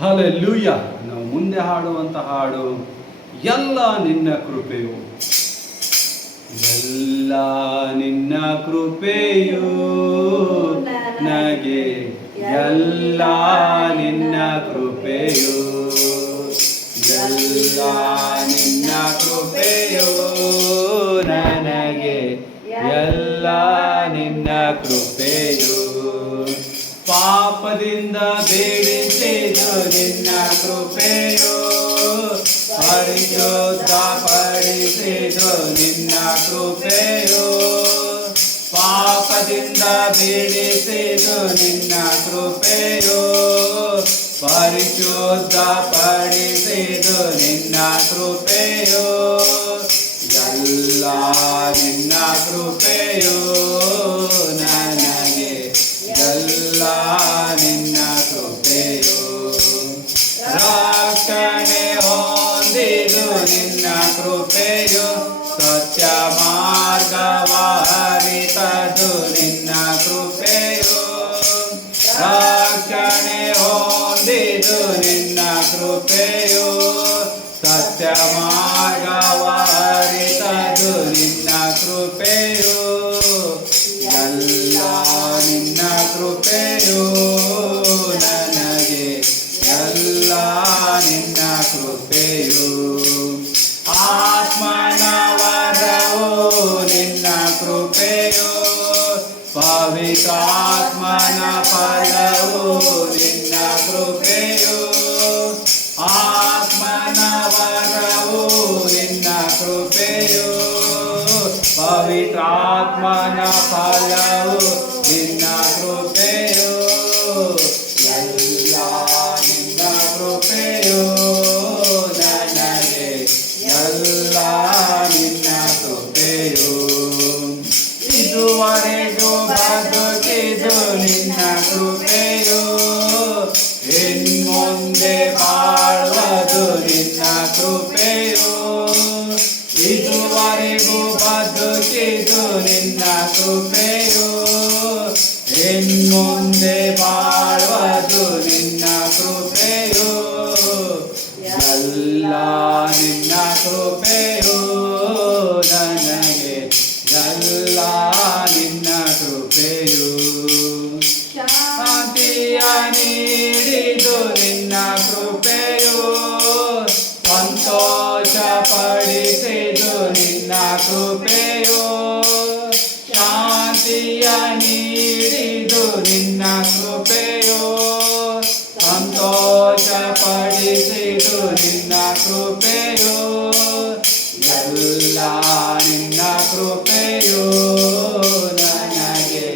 Hallelujah. ನಾವು ಮುಂದೆ ಹಾಡುವಂತ ಹಾಡು, ಎಲ್ಲ ನಿನ್ನ ಕೃಪೆಯು. ಎಲ್ಲ ನಿನ್ನ ಕೃಪೆಯು ನನಗೆ, ಎಲ್ಲ ನಿನ್ನ ಕೃಪೆಯು, ಎಲ್ಲ ನಿನ್ನ ಕೃಪೆಯು ನನಗೆ, ಎಲ್ಲ ನಿನ್ನ ಕೃಪೆಯು. ಪಾಪದಿಂದ ಬೇಡಿಸಿದು ನಿನ್ನ ಕೃಪೆಯು, ಪರಿಶುದ್ಧ ಪಡಿಸಿದು ನಿನ್ನ ಕೃಪೆಯು. ಪಾಪದಿಂದ ಬೇಡಿಸಿದು ನಿನ್ನ ಕೃಪೆಯು, ಪರಿಶುದ್ಧ ಪಡಿಸಿದು ನಿನ್ನ ಕೃಪೆಯು. ಎಲ್ಲ ನಿನ್ನ ಕೃಪೆಯು ನನಗೆ, ಎಲ್ಲ ನಿನ್ನ ಕೃಪೆಯು. ರಕ್ಷಣೆ ಹೊಂದಿದು ನಿನ್ನ ಕೃಪೆಯು, ಸತ್ಯ ಮಾರ್ಗವಾರಿತದು ನಿನ್ನ ಕೃಪೆಯು. ರಕ್ಷಣೆ ಹೊಂದಿದು ನಿನ್ನ ಕೃಪೆಯು, ಸತ್ಯ ಮಾರ್ಗವಾರಿತದು ನಿನ್ನ ಕೃಪೆಯು. ಎಲ್ಲ ನಿನ್ನ ಕೃಪೆಯು ನನಗೆ, ಎಲ್ಲ ನಿನ್ನ ಕೃಪೆಯು. ಆತ್ಮನ ವರವು ನಿನ್ನ ಕೃಪೆಯು, ಪವಿತ್ರಾತ್ಮನ ಫಲವು ನಿನ್ನ ಕೃಪೆಯು. ಆತ್ಮನ ವರವು ನಿನ್ನ ಕೃಪೆಯು, ಪವಿತ್ರಾತ್ಮನ ಫಲವು ನಿನ್ನ ಕೃಪೆಯು. ಎಲ್ಲ ನಿನ್ನ ಕೃಪೆಯು ನನಗೆ, ಎಲ್ಲ ನಿನ್ನ ಕೃಪೆಯು. ಇದುವರೆಗೂ ಬದುಕಿದು ನಿನ್ನ ಕೃಪೆಯು, ಇನ್ಮುಂದೆ ಬಾಳುವುದು ನಿನ್ನ ಕೃಪೆಯು. ಇದುವರೆಗೂ ಬದುಕಿದು ನಿನ್ನ ಕೃಪೆಯು, ಇನ್ಮುಂದೆ ಬಾಳುವುದು ನಿನ್ನ ಕೃಪೆಯು. ಎಲ್ಲ ನಿನ್ನ ಕೃಪೆಯು ನನಗೆ, ಎಲ್ಲ ನಿನ್ನ ಕೃಪೆಯು. ಶಾಂತಿಯ ನೀಡಿದು ನಿನ್ನ ಕೃಪೆಯು, ಸಂತೋಷ ಪಡಿಸಿದು ನಿನ್ನ ಕೃಪೆಯು. ಶಾಂತಿಯ ನೀಡಿದು ನಿನ್ನ ಕೃಪೆಯು, ಸಂತೋಷ ಪಡಿಸಿದು ನಿನ್ನ ಕೃಪೆಯು. ಎಲ್ಲ ನಿನ್ನ ಕೃಪೆಯು ನನಗೆ,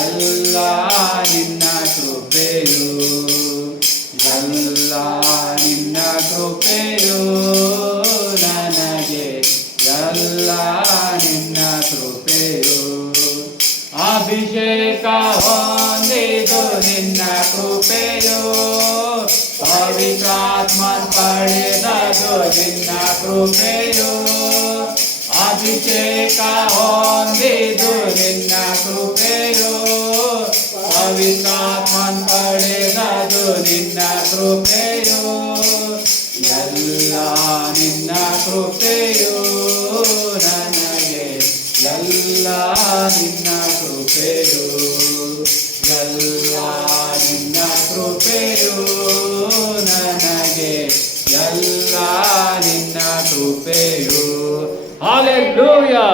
ಎಲ್ಲ ನಿನ್ನ ಕೃಪೆಯು. ಎಲ್ಲ ನಿನ್ನ ಕೃಪೆಯು ನನಗೆ, ಎಲ್ಲ ನಿನ್ನ ಕೃಪೆಯು. ಅಭಿಷೇಕ ಹೊಂದಿದು ನಿನ್ನ ಕೃಪೆಯು, ಪವಿತ್ರಾತ್ಮ ಪಡೆದದು ನಿನ್ನ ಕೃಪೆಯು. ಅಭಿಷೇಕ ಹೊಂದಿದು ನಿನ್ನ ಕೃಪೆಯು, ಪವಿತ್ರಾತ್ಮ ಪಡೆದದು ನಿನ್ನ ಕೃಪೆಯು. ಎಲ್ಲ ನಿನ್ನ ಕೃಪೆಯು ನನಗೆ, ಎಲ್ಲ ನಿನ್ನ ಕೃಪೆಯು. ಎಲ್ಲ ನಿನ್ನ ಕೃಪೆಯು ನನಗೆ, ಎಲ್ಲ ನಿನ್ನ ಕೃಪೆಯು. ಹಲ್ಲೆಲೂಯಾ.